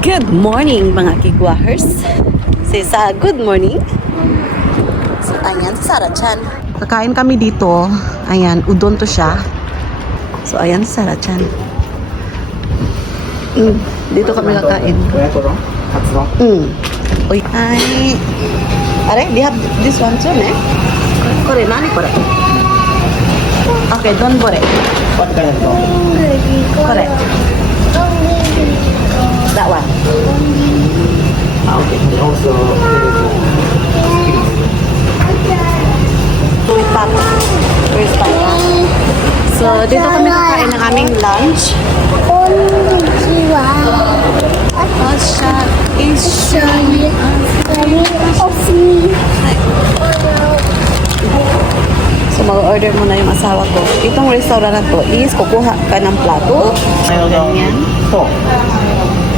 Good morning mga kigwahers. Sa good morning. So ayan si Sarah Chan. Kakain kami dito. Ayan, udon to siya. So ayan si Sarah Chan. Dito kami kakain. Uy, hi. Are, they have this one soon eh? Kore, nani kore? Okay, don't worry. What kind of dog? Correct. That one. Okay. And also, With Papa. Where's Papa? So, dito kami kakain ng aming lunch. Asha is showing So, mag-order muna yung asawa ko. Itong restaurant na to is kukuha ka ng plato. Ganyan.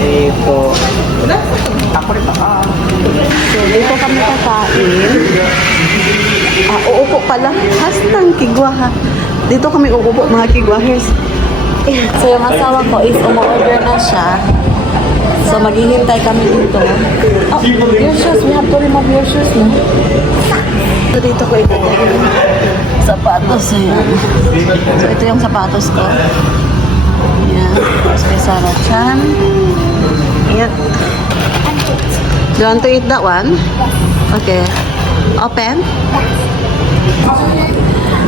ito. Ako rin pa. So, dito kami kakain. Uupo pala. Hastang kigwa ha. Dito kami uupo mga kigwahers. So, yung asawa ko is umu-order na siya. So, maghihintay kami dito. Oh, your shoes. We have to remove your shoes, no? So, dito ko itatay yung sapatos. Ayan. So, ito yung sapatos ko. Ayan. Tapos kay Sarah Chan. Ayan. Do you want to eat that one? Okay. Open?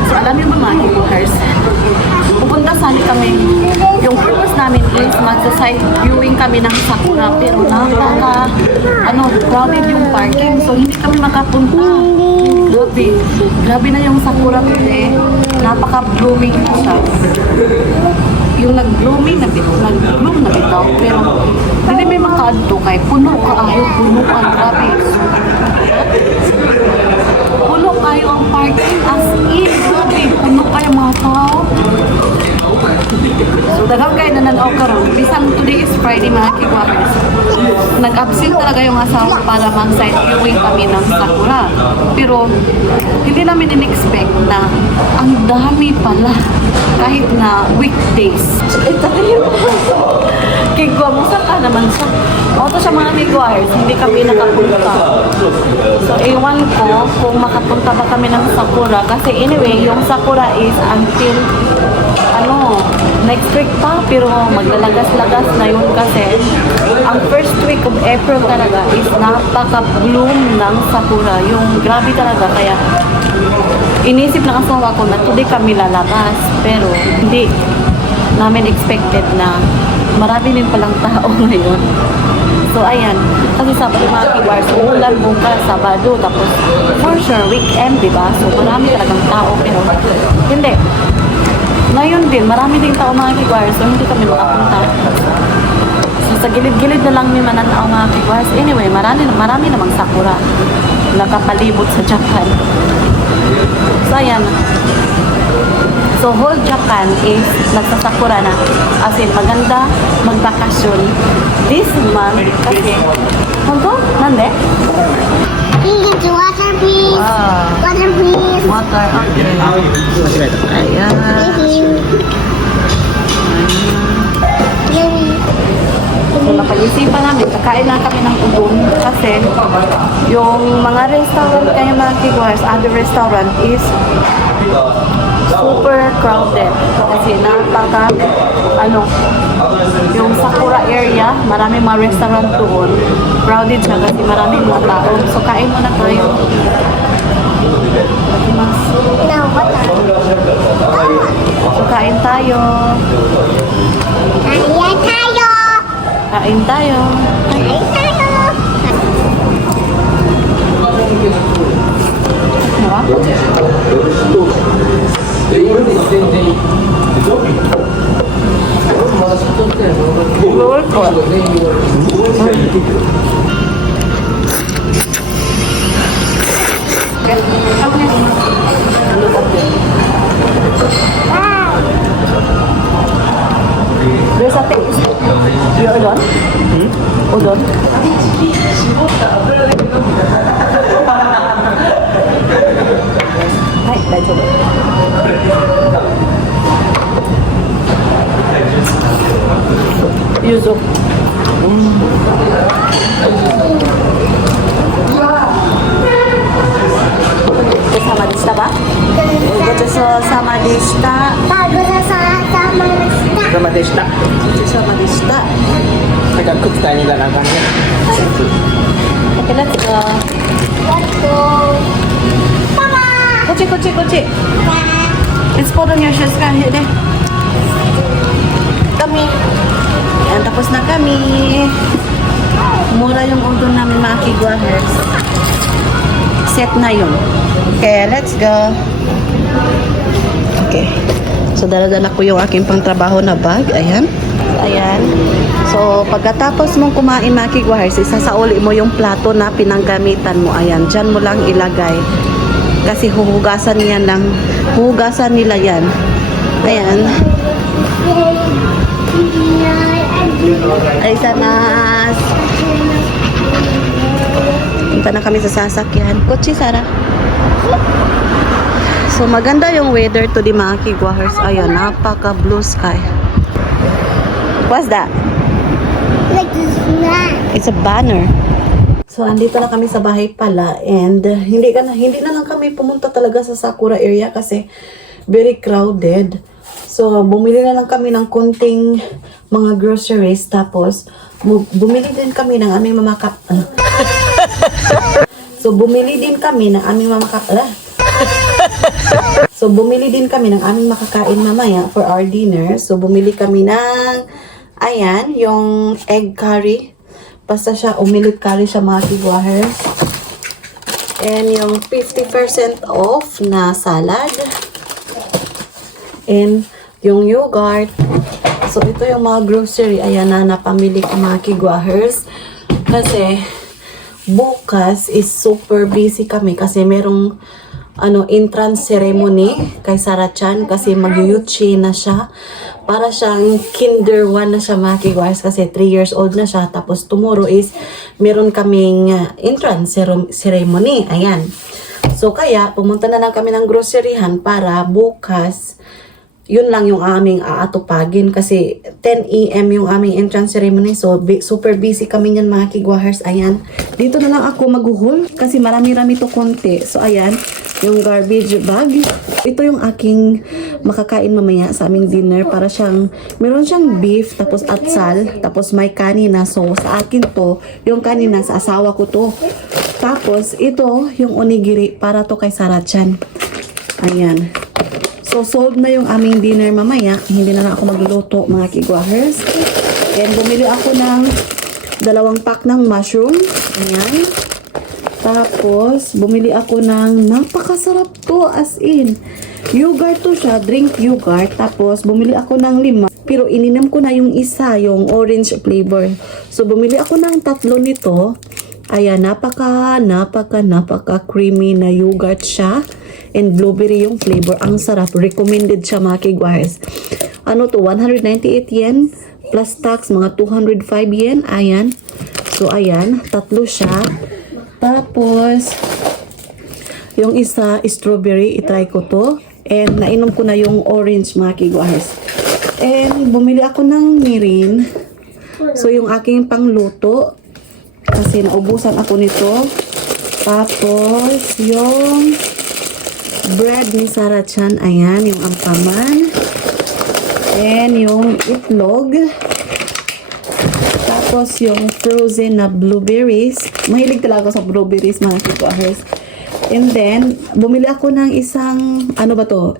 So, alam niyo ba mga kigwahers? Pupunta sana kami. Yung purpose namin is magsa-site viewing kami ng Sakura. Pero crowded yung parking. So, hindi kami makapunta. Grabe na yung Sakura kasi napaka-blooming na siya. Yung nag-bloom na bitaw. Pero, hindi may makaadto kay puno ang grabe. Puno kayo ang parking as in, grabe, puno kayo mga tao. So, dagang kayo na nanaw karon. Bisang today is Friday mga kigwahers. Nag-absent talaga yung asawa para mag-site viewing kami ng Sakura. Pero, hindi namin in-expect na ang dami pala kahit na weekdays. Ito na yun. Kigwa mo sa ka naman sa auto sa mga kigwahers, hindi kami nakapunta. So, iwan ko kung makapunta ba kami ng Sakura. Kasi anyway, yung Sakura is until next week pa, pero maglalagas-lagas na yun kasi ang first week of April talaga is napaka-bloom ng Sakura. Yung grabe talaga, kaya inisip ng asawa ko na today kami lalabas, pero hindi namin expected na marami din palang tao ngayon. So, ayan. Kasi Sabado mga kigwahers, umulan bukas, Sabado, tapos for sure, weekend, diba? So, marami talagang tao, pero hindi. Ngayon din, marami ding tao mga kigwahers, so hindi kami makapunta. So, sa gilid-gilid na lang may mananaw mga kigwahers. Anyway, marami namang Sakura nakapalibot sa Japan. So, ayan. So, whole Japan is nagsasakura na. As in, maganda magbakasyon this month kasi nande? Please, water please. Wow. Water please. Water, okay. Ayan. So, napag-isipan namin, kakain lang kami ng udon kasi yung mga restaurant kaya mga kigwahers, other restaurant is super crowded kasi yung Sakura area, maraming mga restaurant doon, crowded siya kasi maraming mga tao. So, kain muna tayo. No, water. So, kain tayo. Ayan tayo. Kain tayo. Ayan tayo. Diba? Roll po. There's a taste. Your udon? Udon? Hi, let's go. Yuzu. Samadista ba? Ito sa Samadista. Bago sa mga basta. Ramadeshta. Samadista. Nagkakot tayo nila lang kanya. Okay, let's go. Let's go. Mama! Kuchi, kuchi, kuchi. Let's put on your shoes ka. Here, there. Kami. Ayan, tapos na kami. Mura yung order namin mga kigwahers. Set na yun. Okay, let's go. Okay. So, dala-dala ko yung aking pangtrabaho na bag. Ayan. Ayan. So, pagkatapos mong kumain mga kigwahers, isasauli mo yung plato na pinanggamitan mo. Ayan. Diyan mo lang ilagay. Kasi huhugasan niyan lang. Huhugasan nila yan. Ayan. Ay, sanas. Punta na kami sa sasakyan. Kotse, Sarah. So, maganda yung weather to di mga kigwahers. Ayan, napaka blue sky. What's that? Like this snack. It's a banner. So, andito na kami sa bahay pala. And hindi na lang kami pumunta talaga sa Sakura area kasi very crowded. So, bumili na lang kami ng konting mga groceries. Tapos, bumili din kami ng aming mamakap. So, bumili din kami ng aming So, bumili din kami ng aming makakain mamaya for our dinner. So, bumili kami ng, ayan, yung egg curry. Basta siya, umilit curry siya mga kigwahers. And yung 50% off na salad. And yung yogurt. So, ito yung mga grocery. Ayan na, napamili ko mga kigwahers. Kasi, bukas is super busy kami kasi merong entrance ceremony kay Sarah Chan kasi mag-yuchi na siya. Para siyang kinder 1 na siya mga kigwahers kasi 3 years old na siya. Tapos tomorrow is meron kaming entrance ceremony. Ayan. So kaya pumunta na lang kami ng groceryhan para bukas yun lang yung aming aatupagin kasi 10 AM yung aming entrance ceremony. So, super busy kami niyan mga kigwahers. Ayan. Dito na lang ako maghuhol kasi marami-rami to konti. So, ayan. Yung garbage bag. Ito yung aking makakain mamaya sa aming dinner. Para siyang, meron siyang beef, tapos atsal, tapos may kanina. So, sa akin to, yung kanina sa asawa ko to. Tapos, ito yung onigiri para to kay Sarah Chan. Ayan. So, solved na yung aming dinner mamaya. Hindi na lang ako magluluto, mga kigwahers. And bumili ako ng 2 pack ng mushroom. Ayan. Tapos, bumili ako ng napakasarap to, as in. Yogurt to siya, drink yogurt. Tapos, bumili ako ng 5. Pero, ininom ko na yung isa, yung orange flavor. So, bumili ako ng 3 nito. Ayan, napaka creamy na yogurt siya. And blueberry yung flavor. Ang sarap. Recommended siya mga kigwahers. Ano to? 198 yen. Plus tax, mga 205 yen. Ayan. So, ayan. 3 siya. Tapos, yung isa, strawberry. Itry ko to. And nainom ko na yung orange mga kigwahers. And bumili ako ng mirin. So, yung aking pangluto. Kasi naubusan ako nito. Tapos, yung bread ni Sarah Chan. Ayan, yung ampaman. And yung itlog. Tapos yung frozen na blueberries. Mahilig talaga ako sa blueberries mga kigwahers. And then, bumili ako ng isang, ano ba to?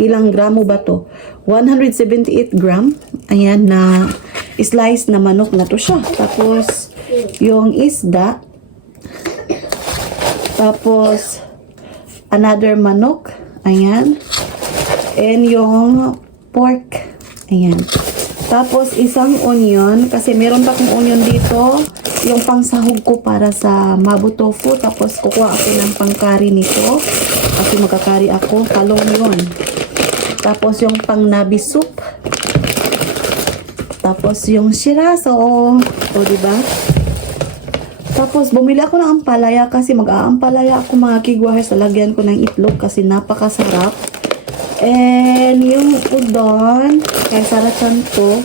Ilang gramo ba to? 178 gram. Ayan, na slice na manok na to siya. Tapos, yung isda. Tapos, another manok. Ayan. And yung pork. Ayan. Tapos, isang onion. Kasi meron pa akong onion dito. Yung pangsahog ko para sa mabu tofu. Tapos, kukuha ako ng pangkari nito. Kasi magkakari ako. Talong yun. Tapos, yung pang nabi soup. Tapos, yung shiraso. O, diba? Tapos, bumili ako ng ampalaya kasi mag-aampalaya ako mga kigwahers. Lagyan ko ng itlog kasi napakasarap. And yung udon, kay Sarah Chan to.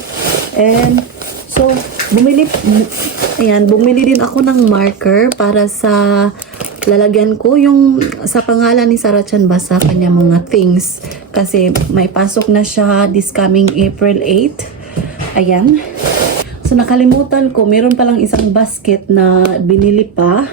And, so, bumili din ako ng marker para sa lalagyan ko yung sa pangalan ni Sarah Chan ba sa kanya mga things. Kasi may pasok na siya this coming April 8. Ayan. So, nakalimutan ko, meron palang isang basket na binili pa.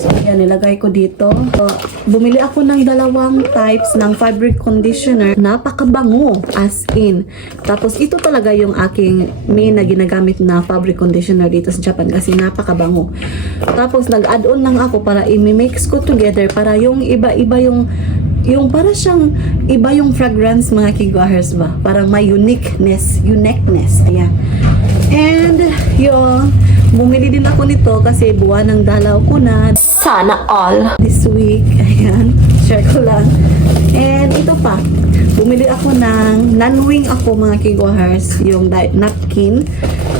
So, ayan, nilagay ko dito. So, bumili ako ng 2 types ng fabric conditioner. Napakabango, as in. Tapos, ito talaga yung aking main na ginagamit na fabric conditioner dito sa Japan kasi napakabango. Tapos, nag-add-on lang ako para i-mix ko together para yung iba-iba yung para siyang iba yung fragrance mga kigwahers ba. Parang may uniqueness. Ayan. And, yun, bumili din ako nito kasi buwan ng dalaw ko na. Sana all. This week. Ayan. Share ko lang. And, ito pa. Bumili ako ng non-wing ako mga kigwahers. Yung napkin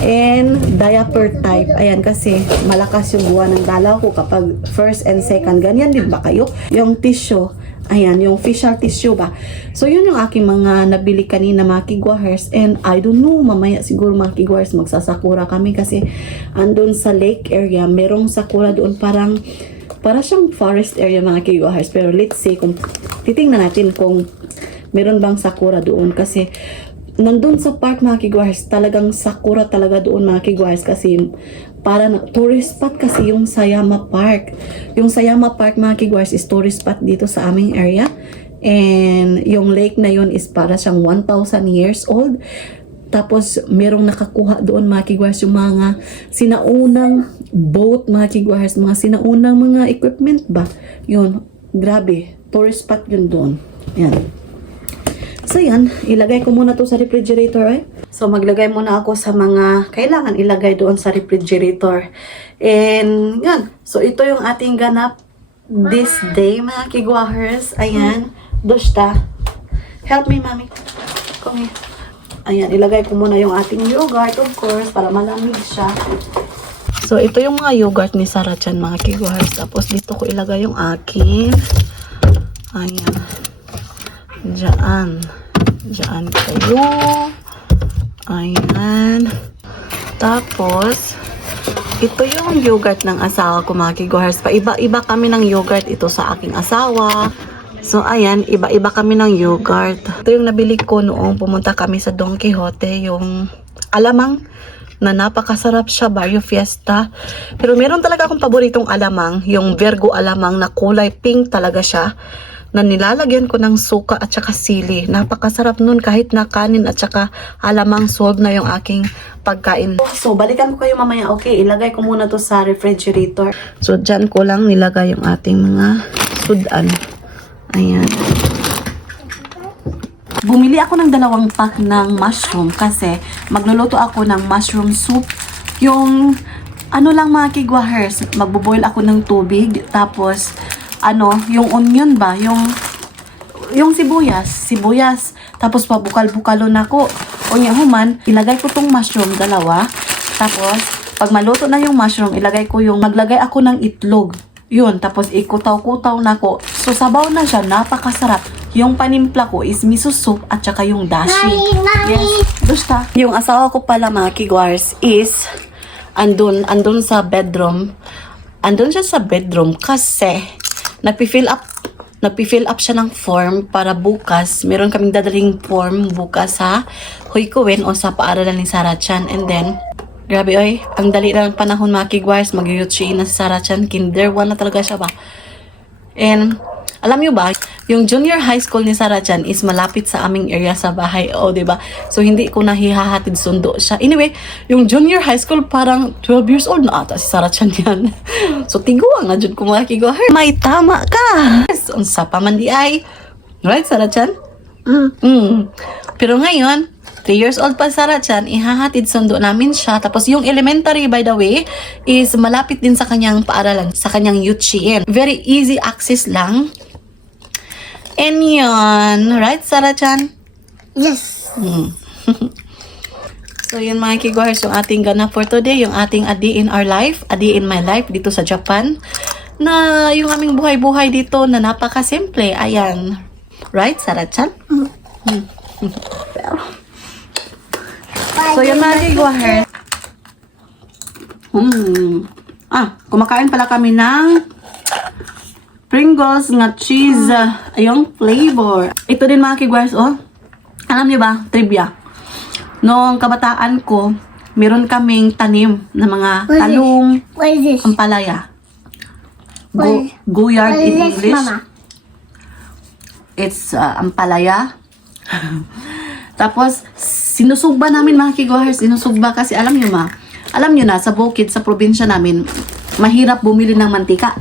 and diaper type. Ayan, kasi malakas yung buwan ng dalaw ko kapag first and second. Ganyan din ba kayo? Yung tissue. Ayan, yung facial tissue ba. So, yun yung aking mga nabili kanina mga kigwahers. And I don't know, mamaya siguro mga kigwahers magsasakura kami kasi andun sa lake area, merong sakura doon para siyang forest area mga kigwahers. Pero let's see kung titingnan natin kung meron bang sakura doon kasi nandun sa park mga kigwahers, talagang sakura talaga doon mga kigwahers kasi para na tourist spot kasi yung Sayama Park. Yung Sayama Park mga kigwahers is tourist spot dito sa aming area. And yung lake na yun is para siyang 1,000 years old. Tapos merong nakakuha doon mga kigwahers yung mga sinaunang boat mga kigwahers, mga sinaunang mga equipment ba. Yun, grabe. Tourist spot yun doon. Yan. So yan, ilagay ko muna to sa refrigerator eh. So maglagay muna ako sa mga kailangan ilagay doon sa refrigerator. And yan, so ito yung ating ganap this day mga kigwahers. Ayan, Dushta. Help me mami. Come here. Ayan, ilagay ko muna yung ating yogurt of course para malamig siya. So ito yung mga yogurt ni Sarah Chan mga kigwahers. Tapos dito ko ilagay yung akin. Ayan. Diyan kayo. Ayan. Tapos, ito yung yogurt ng asawa ko mga kigwahers. Iba-iba kami ng yogurt ito sa aking asawa. So, ayan, iba-iba kami ng yogurt. Ito yung nabili ko noong pumunta kami sa Don Quixote, yung alamang na napakasarap siya, Barrio Fiesta. Pero meron talaga akong paboritong alamang, yung Virgo alamang na kulay pink talaga siya, na nilalagyan ko ng suka at saka sili. Napakasarap nun kahit na kanin at saka alamang solve na yung aking pagkain. So, balikan ko kayo mamaya. Okay, ilagay ko muna to sa refrigerator. So, dyan ko lang nilagay yung ating mga sudan. Ayan. Bumili ako ng 2 pack ng mushroom kasi magluluto ako ng mushroom soup. Yung, ano lang mga kigwahers, magboboil ako ng tubig, tapos yung onion ba, yung sibuyas, tapos pabukal-bukalon ako. O niya human, ilagay ko tong mushroom 2, tapos pag maluto na yung mushroom, maglagay ako ng itlog. Yun, tapos ikutaw-kutaw na ko. So sabaw na siya, napakasarap. Yung panimpla ko is miso soup at saka yung dashi. Yes, Dushta. Yung asawa ko pala mga kigwars is andun sa bedroom. Andun siya sa bedroom kasi nagpi-fill up siya ng form para bukas. Meron kaming dadaling form bukas sa Huikuin o sa paaralan ni Sarah Chan. And then, grabe oy, ang dali lang panahon mga kigwars, mag-yutsi na si Sarah Chan. Kinder 1 na talaga siya ba. And, alam nyo ba, yung junior high school ni Sarah Chan is malapit sa aming area sa bahay. O, diba? So, hindi ko na hihahatid sundo siya. Anyway, yung junior high school parang 12 years old na ata si Sarah Chan yan. So, tiguang na dyan kung makikigwa. May tama ka! Yes, unsa pa man di ay. Right, Sarah Chan? Pero ngayon, 3 years old pa Sarah Chan, ihahatid sundo namin siya. Tapos yung elementary, by the way, is malapit din sa kanyang paaralan, sa kanyang UCN. Very easy access lang. And yun, right Sarah Chan? Yes. So yun mga kigwahers, yung ating ganap for today, yung ating a day in our life, a day in my life dito sa Japan. Na yung aming buhay-buhay dito na napakasimple. Ayan. Right, Sarah Chan? So yun mga kigwahers. Kumakain pala kami ng Pringles nga cheese. Ayong flavor. Ito din mga kigwars, oh. Alam niyo ba, trivia. Noong kabataan ko, meron kaming tanim na mga What is talong, What is this? ampalaya. What- Goyard What in is this, English. Mama? It's ampalaya. Tapos, sinusugba namin mga kigwars. Sinusugba kasi alam niyo na, sa bukid, sa probinsya namin, mahirap bumili ng mantika.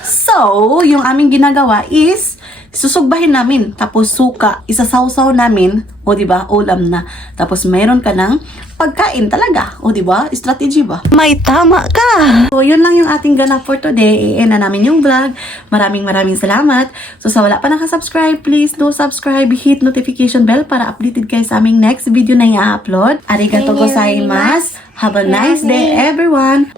So, yung aming ginagawa is, susugbahin namin, tapos suka, isasawsaw namin, o di ba, ulam na. Tapos mayroon ka ng pagkain talaga, o di ba, strategy ba? May tama ka! So, yun lang yung ating ganap for today. I-end na namin yung vlog. Maraming salamat. So, sa wala pa nakasubscribe, please do subscribe, hit notification bell para updated kayo sa aming next video na i-upload. Arigato gozaimasu. Have a nice day, everyone.